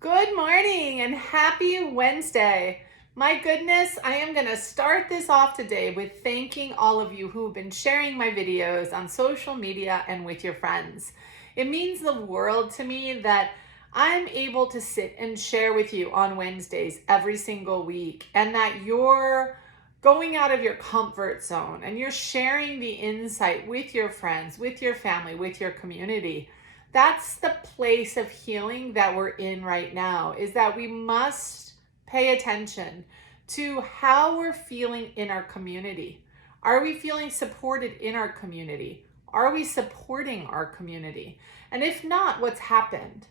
Good morning and happy Wednesday. My goodness, I am going to start this off today with thanking all of you who have been sharing my videos on social media and with your friends. It means the world to me that I'm able to sit and share with you on Wednesdays every single week, and that you're going out of your comfort zone and you're sharing the insight with your friends, with your family, with your community. That's the place of healing that we're in right now, is that we must pay attention to how we're feeling in our community. Are we feeling supported in our community? Are we supporting our community? And if not, what's happened?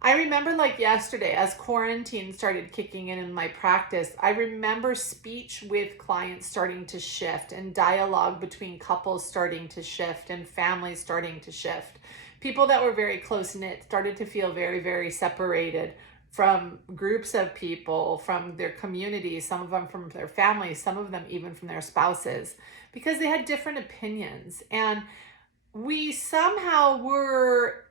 I remember, like yesterday, as quarantine started kicking in my practice, I remember speech with clients starting to shift and dialogue between couples starting to shift and families starting to shift. People that were very close knit started to feel very, very separated from groups of people, from their communities, some of them from their families, some of them even from their spouses, because they had different opinions. And we somehow were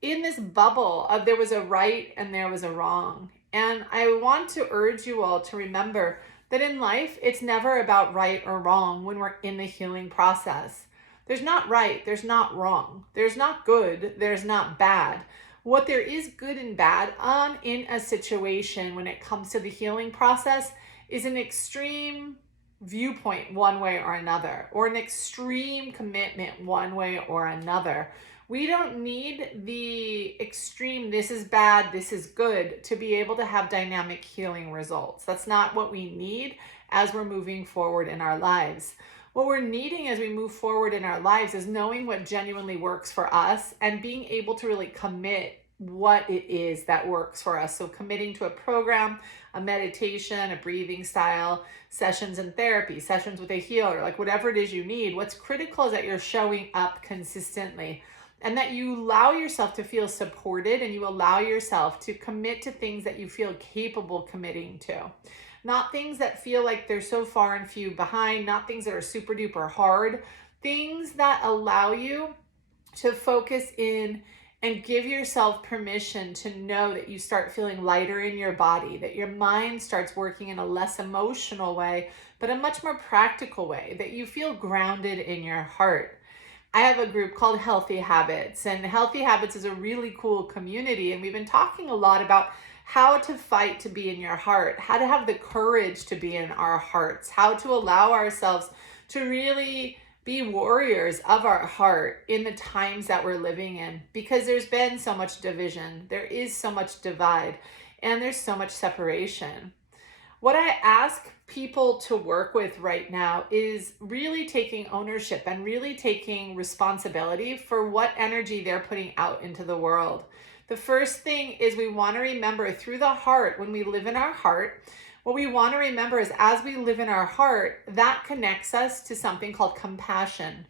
in this bubble of there was a right and there was a wrong. And I want to urge you all to remember that in life, it's never about right or wrong when we're in the healing process. There's not right, there's not wrong, there's not good, there's not bad. What there is good and bad on in a situation when it comes to the healing process is an extreme viewpoint one way or another, or an extreme commitment one way or another. We don't need the extreme, this is bad, this is good, to be able to have dynamic healing results. That's not what we need as we're moving forward in our lives. What we're needing as we move forward in our lives is knowing what genuinely works for us and being able to really commit what it is that works for us. So committing to a program, a meditation, a breathing style, sessions in therapy, sessions with a healer, like whatever it is you need. What's critical is that you're showing up consistently, and that you allow yourself to feel supported, and you allow yourself to commit to things that you feel capable committing to. Not things that feel like they're so far and few behind, not things that are super duper hard, things that allow you to focus in and give yourself permission to know that you start feeling lighter in your body, that your mind starts working in a less emotional way, but a much more practical way, that you feel grounded in your heart. I have a group called Healthy Habits, and Healthy Habits is a really cool community. And we've been talking a lot about how to fight to be in your heart, how to have the courage to be in our hearts, how to allow ourselves to really be warriors of our heart in the times that we're living in, because there's been so much division, there is so much divide, and there's so much separation. What I ask people to work with right now is really taking ownership and really taking responsibility for what energy they're putting out into the world. The first thing is we want to remember through the heart, when we live in our heart, what we want to remember is as we live in our heart, that connects us to something called compassion.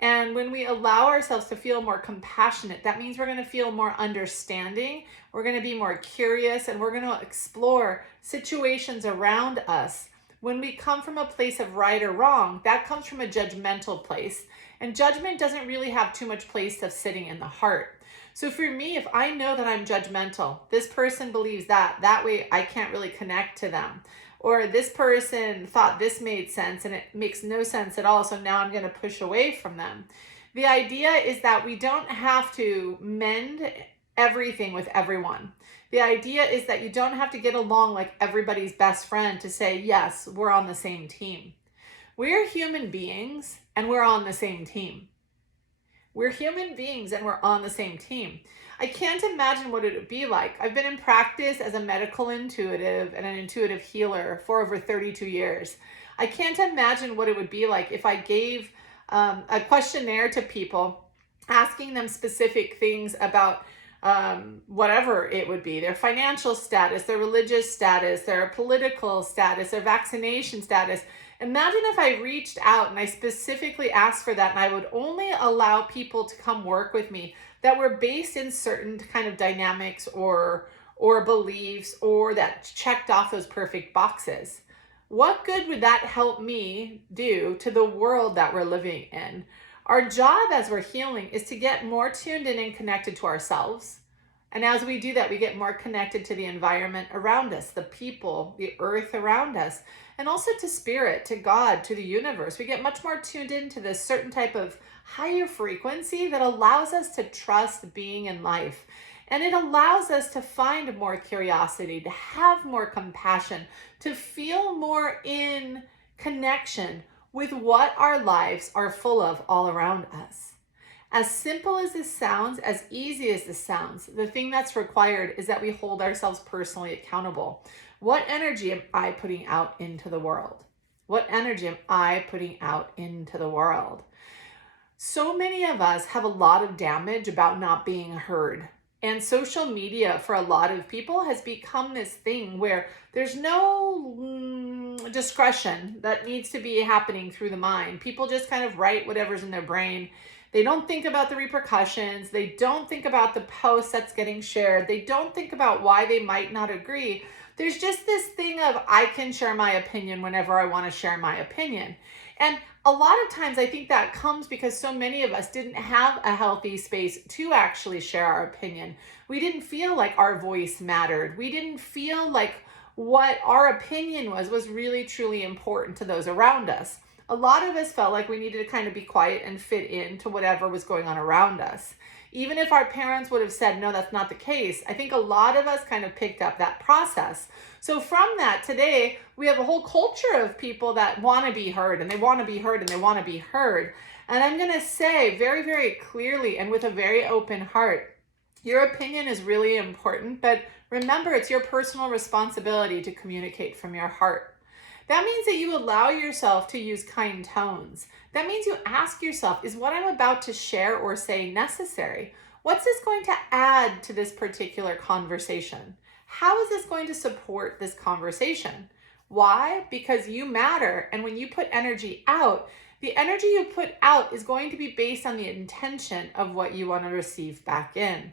And when we allow ourselves to feel more compassionate, that means we're going to feel more understanding, we're going to be more curious, and we're going to explore situations around us. When we come from a place of right or wrong, that comes from a judgmental place. And judgment doesn't really have too much place of sitting in the heart. So for me, if I know that I'm judgmental, this person believes that way I can't really connect to them. Or this person thought this made sense and it makes no sense at all, so now I'm going to push away from them. The idea is that we don't have to mend everything with everyone. The idea is that you don't have to get along like everybody's best friend to say, yes, we're on the same team. We're human beings and we're on the same team. We're human beings and we're on the same team. I can't imagine what it would be like. I've been in practice as a medical intuitive and an intuitive healer for over 32 years. I can't imagine what it would be like if I gave a questionnaire to people, asking them specific things about whatever it would be, their financial status, their religious status, their political status, their vaccination status. Imagine if I reached out and I specifically asked for that, and I would only allow people to come work with me that were based in certain kind of dynamics or beliefs, or that checked off those perfect boxes. What good would that help me do to the world that we're living in? Our job as we're healing is to get more tuned in and connected to ourselves And as we do that, we get more connected to the environment around us, the people, the earth around us, and also to spirit, to God, to the universe. We get much more tuned into this certain type of higher frequency that allows us to trust being in life. And it allows us to find more curiosity, to have more compassion, to feel more in connection with what our lives are full of all around us. As simple as this sounds, as easy as this sounds, the thing that's required is that we hold ourselves personally accountable. What energy am I putting out into the world? What energy am I putting out into the world? So many of us have a lot of damage about not being heard. And social media for a lot of people has become this thing where there's no discretion that needs to be happening through the mind. People just kind of write whatever's in their brain. They don't think about the repercussions. They don't think about the post that's getting shared. They don't think about why they might not agree. There's just this thing of, I can share my opinion whenever I want to share my opinion. And a lot of times I think that comes because so many of us didn't have a healthy space to actually share our opinion. We didn't feel like our voice mattered. We didn't feel like what our opinion was really truly important to those around us. A lot of us felt like we needed to kind of be quiet and fit into whatever was going on around us. Even if our parents would have said, no, that's not the case, I think a lot of us kind of picked up that process. So from that, today, we have a whole culture of people that want to be heard, and they want to be heard, and they want to be heard. And I'm going to say very, very clearly and with a very open heart, your opinion is really important, but remember, it's your personal responsibility to communicate from your heart. That means that you allow yourself to use kind tones. That means you ask yourself, is what I'm about to share or say necessary? What's this going to add to this particular conversation? How is this going to support this conversation? Why? Because you matter. And when you put energy out, the energy you put out is going to be based on the intention of what you want to receive back in.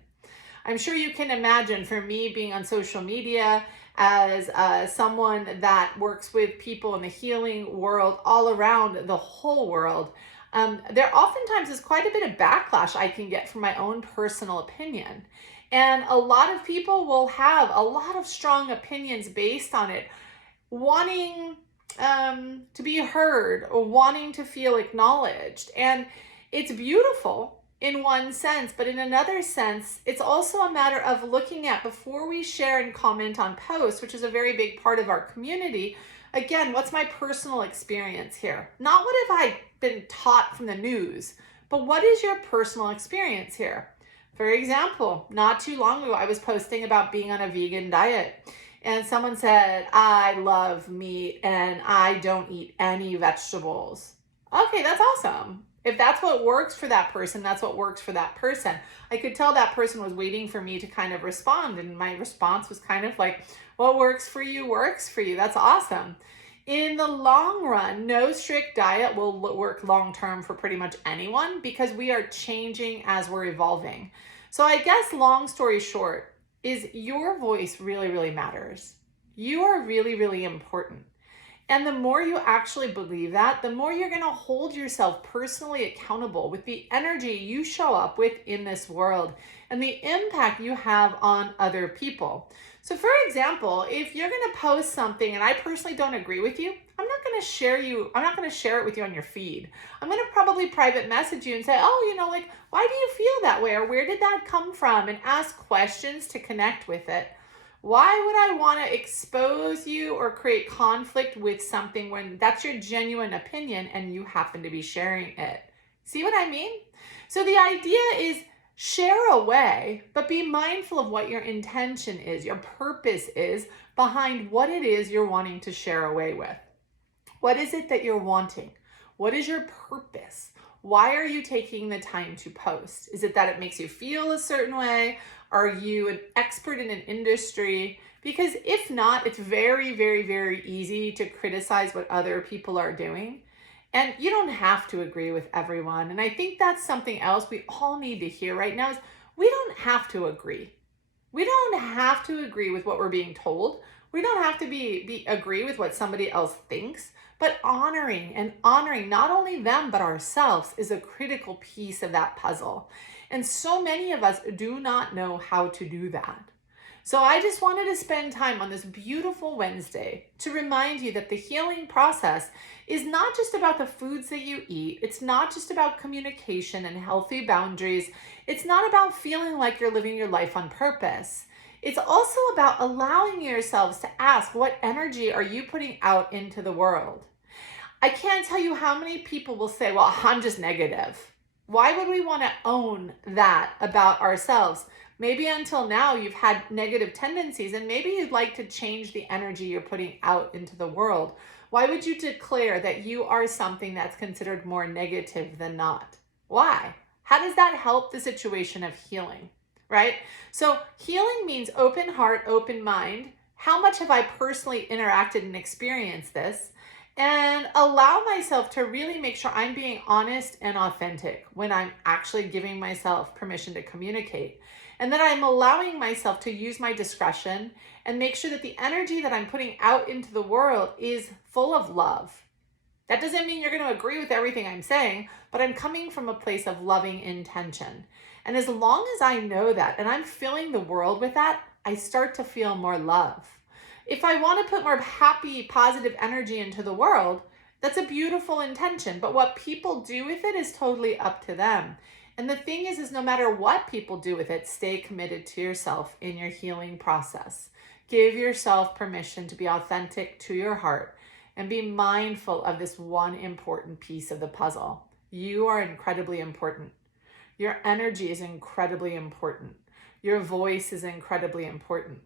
I'm sure you can imagine, for me being on social media as someone that works with people in the healing world all around the whole world, there oftentimes is quite a bit of backlash I can get from my own personal opinion. And a lot of people will have a lot of strong opinions based on it, wanting to be heard or wanting to feel acknowledged. And it's beautiful in one sense, but in another sense, it's also a matter of looking at, before we share and comment on posts, which is a very big part of our community, again, what's my personal experience here? Not what have I been taught from the news, but what is your personal experience here? For example, not too long ago, I was posting about being on a vegan diet, and someone said, I love meat and I don't eat any vegetables. Okay, that's awesome. If that's what works for that person, that's what works for that person. I could tell that person was waiting for me to kind of respond, and my response was kind of like, what works for you works for you. That's awesome. In the long run, no strict diet will work long term for pretty much anyone, because we are changing as we're evolving. So I guess long story short is, your voice really, really matters. You are really, really important. And the more you actually believe that, the more you're going to hold yourself personally accountable with the energy you show up with in this world and the impact you have on other people. So for example, if you're going to post something and I personally don't agree with you, I'm not going to share it with you on your feed. I'm going to probably private message you and say, oh, why do you feel that way? Or where did that come from? And ask questions to connect with it. Why would I want to expose you or create conflict with something when that's your genuine opinion and you happen to be sharing it? See what I mean? So the idea is, share away, but be mindful of what your intention is, your purpose is behind what it is you're wanting to share away with. What is it that you're wanting? What is your purpose? Why are you taking the time to post? Is it that it makes you feel a certain way? Are you an expert in an industry? Because if not, it's very, very, very easy to criticize what other people are doing. And you don't have to agree with everyone. And I think that's something else we all need to hear right now, is we don't have to agree. We don't have to agree with what we're being told. We don't have to agree with what somebody else thinks, but honoring not only them, but ourselves is a critical piece of that puzzle. And so many of us do not know how to do that. So I just wanted to spend time on this beautiful Wednesday to remind you that the healing process is not just about the foods that you eat. It's not just about communication and healthy boundaries. It's not about feeling like you're living your life on purpose. It's also about allowing yourselves to ask, what energy are you putting out into the world? I can't tell you how many people will say, well, I'm just negative. Why would we want to own that about ourselves? Maybe until now you've had negative tendencies and maybe you'd like to change the energy you're putting out into the world. Why would you declare that you are something that's considered more negative than not? Why? How does that help the situation of healing, right? So healing means open heart, open mind. How much have I personally interacted and experienced this? And allow myself to really make sure I'm being honest and authentic when I'm actually giving myself permission to communicate. And that I'm allowing myself to use my discretion and make sure that the energy that I'm putting out into the world is full of love. That doesn't mean you're going to agree with everything I'm saying, but I'm coming from a place of loving intention. And as long as I know that and I'm filling the world with that, I start to feel more love. If I want to put more happy, positive energy into the world, that's a beautiful intention. But what people do with it is totally up to them. And the thing is no matter what people do with it, stay committed to yourself in your healing process. Give yourself permission to be authentic to your heart and be mindful of this one important piece of the puzzle. You are incredibly important. Your energy is incredibly important. Your voice is incredibly important.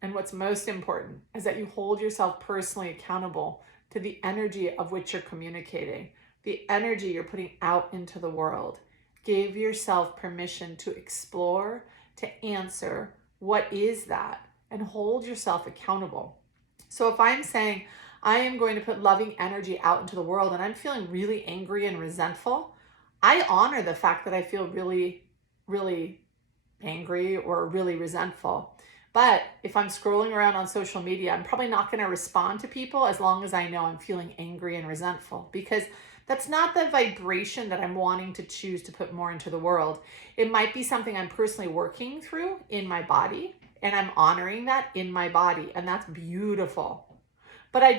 And what's most important is that you hold yourself personally accountable to the energy of which you're communicating, the energy you're putting out into the world. Give yourself permission to explore, to answer, what is that? And hold yourself accountable. So if I'm saying I am going to put loving energy out into the world and I'm feeling really angry and resentful, I honor the fact that I feel really, really angry or really resentful. But if I'm scrolling around on social media, I'm probably not going to respond to people as long as I know I'm feeling angry and resentful, because that's not the vibration that I'm wanting to choose to put more into the world. It might be something I'm personally working through in my body, and I'm honoring that in my body, and that's beautiful. But that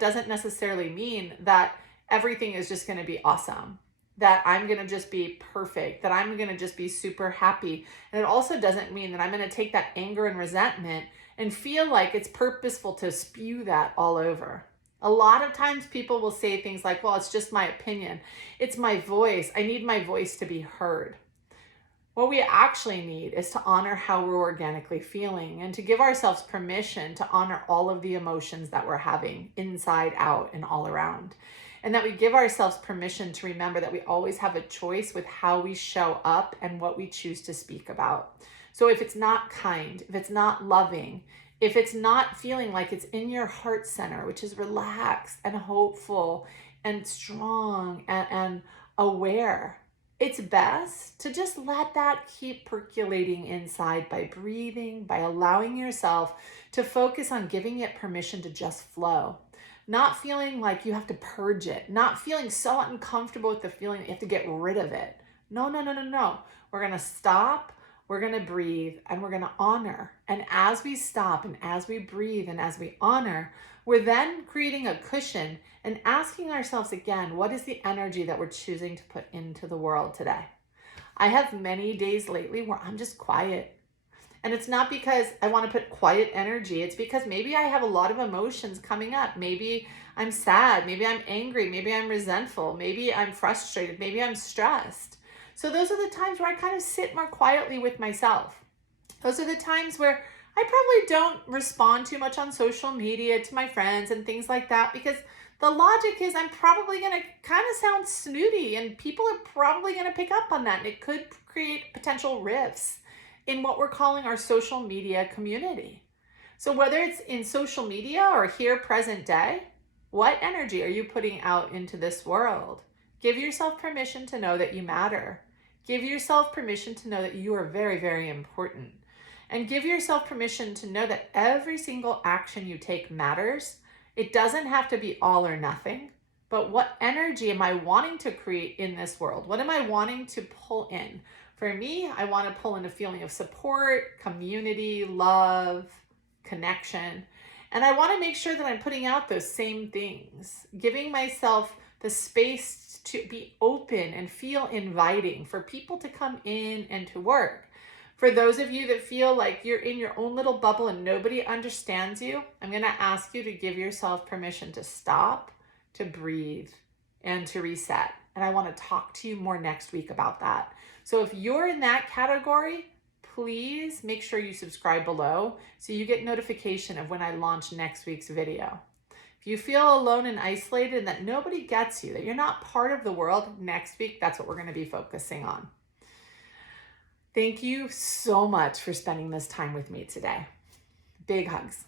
doesn't necessarily mean that everything is just going to be awesome, that I'm going to just be perfect, that I'm going to just be super happy. And it also doesn't mean that I'm going to take that anger and resentment and feel like it's purposeful to spew that all over. A lot of times people will say things like, well, it's just my opinion. It's my voice. I need my voice to be heard. What we actually need is to honor how we're organically feeling and to give ourselves permission to honor all of the emotions that we're having inside out and all around. And that we give ourselves permission to remember that we always have a choice with how we show up and what we choose to speak about. So if it's not kind, if it's not loving, if it's not feeling like it's in your heart center, which is relaxed and hopeful and strong and aware, it's best to just let that keep percolating inside by breathing, by allowing yourself to focus on giving it permission to just flow. Not feeling like you have to purge it, not feeling so uncomfortable with the feeling that you have to get rid of it. No. We're going to stop, we're going to breathe, and we're going to honor. And as we stop and as we breathe and as we honor, we're then creating a cushion and asking ourselves again, what is the energy that we're choosing to put into the world today? I have many days lately where I'm just quiet. And it's not because I want to put quiet energy. It's because maybe I have a lot of emotions coming up. Maybe I'm sad. Maybe I'm angry. Maybe I'm resentful. Maybe I'm frustrated. Maybe I'm stressed. So those are the times where I kind of sit more quietly with myself. Those are the times where I probably don't respond too much on social media to my friends and things like that, because the logic is I'm probably going to kind of sound snooty and people are probably going to pick up on that, and it could create potential rifts in what we're calling our social media community. So whether it's in social media or here present day, what energy are you putting out into this world? Give yourself permission to know that you matter. Give yourself permission to know that you are very, very important. And give yourself permission to know that every single action you take matters. It doesn't have to be all or nothing, but what energy am I wanting to create in this world? What am I wanting to pull in For me, I want to pull in a feeling of support, community, love, connection. And I want to make sure that I'm putting out those same things, giving myself the space to be open and feel inviting for people to come in and to work. For those of you that feel like you're in your own little bubble and nobody understands you, I'm going to ask you to give yourself permission to stop, to breathe, and to reset. And I want to talk to you more next week about that. So if you're in that category, please make sure you subscribe below so you get notification of when I launch next week's video. If you feel alone and isolated and that nobody gets you, that you're not part of the world, next week, that's what we're going to be focusing on. Thank you so much for spending this time with me today. Big hugs.